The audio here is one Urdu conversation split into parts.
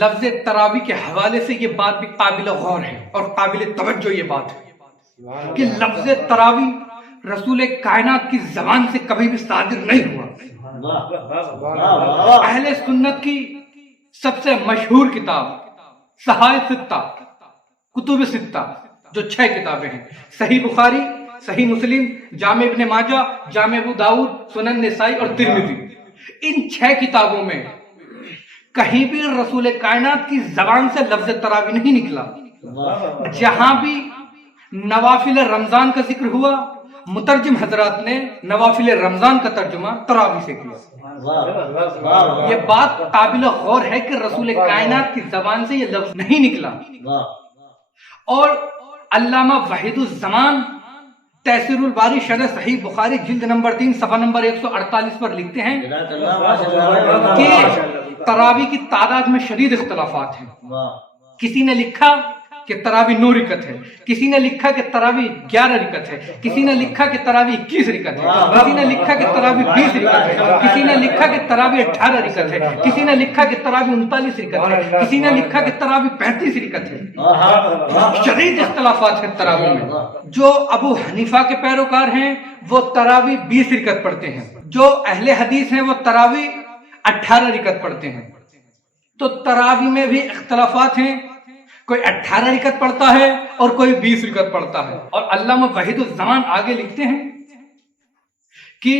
لفظ تراوی کے حوالے سے یہ بات بھی قابل غور ہے اور قابل توجہ یہ بات ہے کہ لفظ تراوی رسول کائنات کی زبان سے کبھی بھی صادر نہیں ہوا. اہل سنت کی سب سے مشہور کتاب صحائف ستہ، کتب ستہ، جو 6 کتابیں ہیں، صحیح بخاری، صحیح مسلم، جامع ابن ماجہ، جامع ابو داؤد، سنن نسائی اور ترمذی، ان 6 کتابوں میں کہیں بھی رسول کائنات کی زبان سے لفظ تراوی نہیں نکلا. جہاں بھی نوافل رمضان کا ذکر ہوا، مترجم حضرات نے نوافل رمضان کا ترجمہ تراوی سے کیا. یہ بات قابل غور ہے کہ رسول کائنات کی زبان سے یہ لفظ نہیں نکلا. اور علامہ وحید الزمان تیسیر الباری شرح صحیح بخاری جلد نمبر 3 صفحہ نمبر 148 پر لکھتے ہیں کہ تراوی کی تعداد میں شدید اختلافات ہیں. کسی نے لکھا کہ تراوی 9 رکعت ہے، کسی نے لکھا کہ تراوی 11 رکعت ہے، کسی نے لکھا کہ تراوی 21 رکعت ہے، کسی نے لکھا کہ تراوی 20 رکعت ہے، کسی نے لکھا کہ تراوی 18 رکعت ہے، کسی نے لکھا کہ تراوی 39 رکعت ہے، کسی نے لکھا کہ تراوی 35 رکعت ہے. شدید اختلافات ہیں تراوی میں. جو ابو حنیفہ کے پیروکار ہیں وہ تراوی 20 رکعت پڑھتے ہیں، جو اہل حدیث ہیں وہ تراوی 18 رکعت پڑھتے ہیں. تو تراوی میں بھی اختلافات ہیں، کوئی 18 رکعت پڑھتا ہے اور کوئی 20 رکعت پڑھتا ہے. اور علامہ وحید الزمان آگے لکھتے ہیں کہ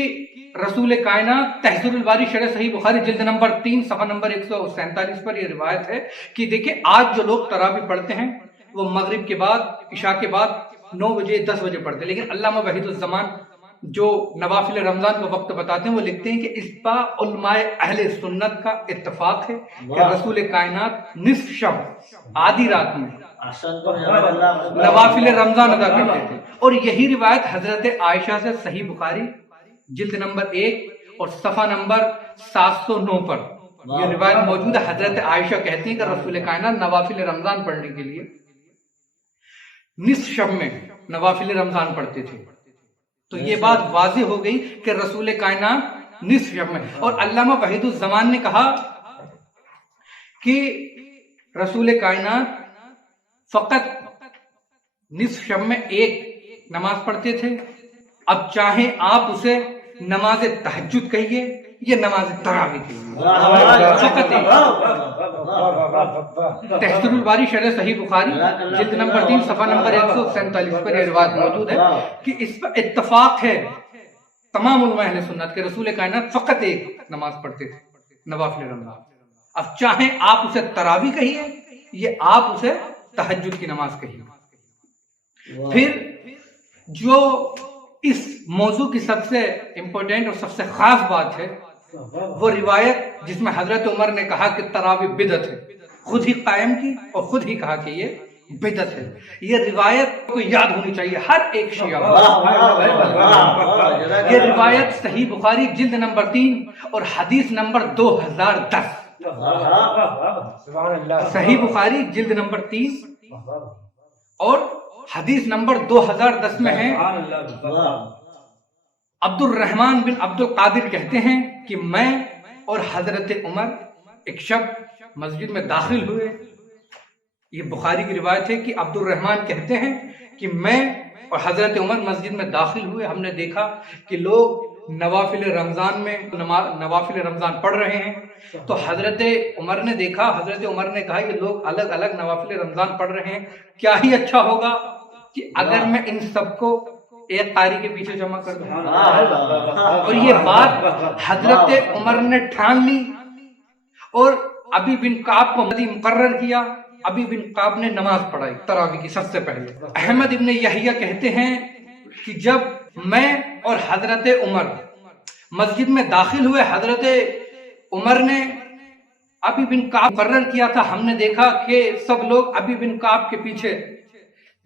رسول کائنات تحذیر الباری شرح صحیح بخاری جلد نمبر 3 صفحہ نمبر 147 پر یہ روایت ہے کہ دیکھیں آج جو لوگ تراوی پڑھتے ہیں وہ مغرب کے بعد، عشاء کے بعد 9 بجے 10 بجے پڑھتے ہیں. لیکن علامہ وحید الزمان جو نوافل رمضان کا وقت بتاتے ہیں وہ لکھتے ہیں کہ اس پر علماء اہل سنت کا اتفاق ہے کہ رسول کائنات نصف شب آدھی رات میں نوافل رمضان ادا کرتے تھے. اور یہی روایت حضرت عائشہ سے صحیح بخاری جلد نمبر 1 اور صفحہ نمبر 709 پر یہ روایت موجود ہے. حضرت عائشہ کہتی ہیں کہ رسول کائنات نوافل رمضان پڑھنے کے لیے نصف شب میں نوافل رمضان پڑھتے تھے. تو یہ بات واضح ہو گئی کہ رسول کائنات نصف شب میں. اور علامہ وحید الزمان نے کہا کہ رسول کائنات فقط نصف شب میں ایک نماز پڑھتے تھے. اب چاہیں آپ اسے نماز تہجد کہیے یہ نماز تراویح کہیے. تحذیر الباری شرح صحیح بخاری جلد نمبر 3 صفحہ نمبر 147 پر یہ روایت موجود ہے کہ اس پر اتفاق ہے تمام علماء اہل سنت کے رسول کائنات فقط ایک نماز پڑھتے تھے نوافل رمضان. اب چاہیں آپ اسے تراویح کہیے یہ آپ اسے تہجد کی نماز کہیے. پھر جو اس موضوع کی سب سے امپورٹنٹ اور سب سے خاص بات ہے وہ روایت جس میں حضرت عمر نے کہا کہ تراویح بدعت ہے، خود ہی قائم کی اور خود ہی کہا کہ یہ بدعت ہے. یہ روایت کو یاد ہونی چاہیے ہر ایک شیعہ. یہ روایت صحیح بخاری جلد نمبر 3 اور حدیث نمبر 2010. صحیح بخاری جلد نمبر 3 اور حدیث نمبر 2010 میں ہے. عبد الرحمن بن عبد القادر کہتے ہیں کہ میں اور حضرت عمر ایک شب مسجد میں داخل ہوئے. یہ بخاری کی روایت ہے کہ عبد الرحمن کہتے ہیں کہ میں اور حضرت عمر مسجد میں داخل ہوئے. ہم نے دیکھا کہ لوگ نوافل رمضان میں نوافل رمضان پڑھ رہے ہیں. تو حضرت عمر نے دیکھا، حضرت عمر نے کہا یہ لوگ الگ الگ نوافل رمضان پڑھ رہے ہیں، کیا ہی اچھا ہوگا کہ اگر میں ان سب کو ایک قاری کے پیچھے جمع کر دوں. اور یہ بات حضرت عمر نے ٹھان لی اور ابی بن کعب کو مقرر کیا. ابی بن کعب نے نماز پڑھائی تراویح کی سب سے پہلے. احمد ابن یحییٰ کہتے ہیں کہ جب میں اور حضرت عمر مسجد میں داخل ہوئے، حضرت عمر نے ابی بن کعب مقرر کیا تھا. ہم نے دیکھا کہ سب لوگ ابی بن کعب کے پیچھے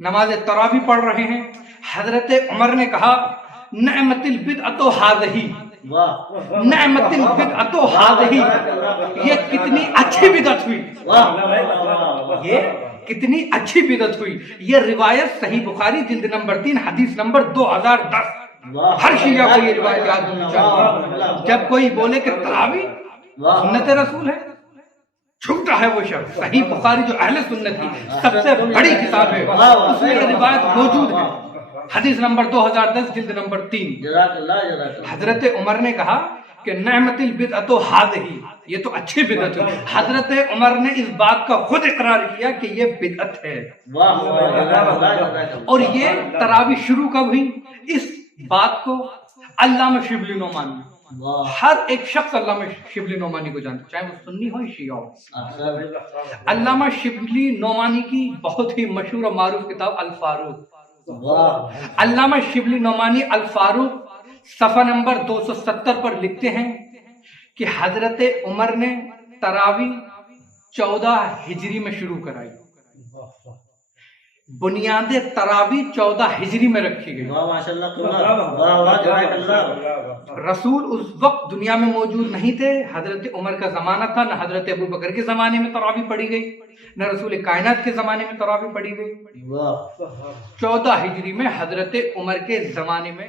نماز تراویح پڑھ رہے ہیں. حضرت عمر نے کہا نعمت البدعۃ ھذہ، نعمت البدعۃ ھذہ، یہ کتنی اچھی بدعت ہوئی، یہ کتنی اچھی بدعت ہوئی. یہ روایت صحیح بخاری جلد نمبر 3 حدیث نمبر 2010. ہر شیعہ کو یہ روایت یاد ہونی چاہیے جب کوئی بولے کہ تراویح سنت رسول ہے. چھوٹا ہے وہ شخص. صحیح بخاری جو اہل سنت کی سب سے بڑی کتاب ہے اس میں یہ روایت موجود ہے. حدیث نمبر 2010 جلد نمبر 3. حضرت عمر نے کہا کہ نعمت البدعۃ ھذہ، یہ تو اچھی بدعت ہے. حضرت عمر نے اس بات کا خود اقرار کیا کہ یہ بدعت ہے. اور یہ تراویح شروع کب ہوئی؟ اس بات کو علامہ شبلی نعمانی، ہر ایک شخص علامہ شبلی نعمانی کو جانتا، چاہے وہ سنی ہو شیعہ ہو. علامہ شبلی نعمانی کی بہت ہی مشہور اور معروف کتاب الفاروق. علامہ شبلی نعمانی الفاروق صفحہ نمبر 270 پر لکھتے ہیں کہ حضرت عمر نے تراویح 14 ہجری میں شروع کرائی. بنیاد تراویح 14 ہجری میں رکھی گئی. رسول اس وقت دنیا میں موجود نہیں تھے. حضرت عمر کا زمانہ تھا، نہ حضرت ابو بکر کے زمانے میں تراویح پڑھی گئی، نہ رسول کائنات کے زمانے میں تراویح پڑھی گئی. 14 ہجری میں حضرت عمر کے زمانے میں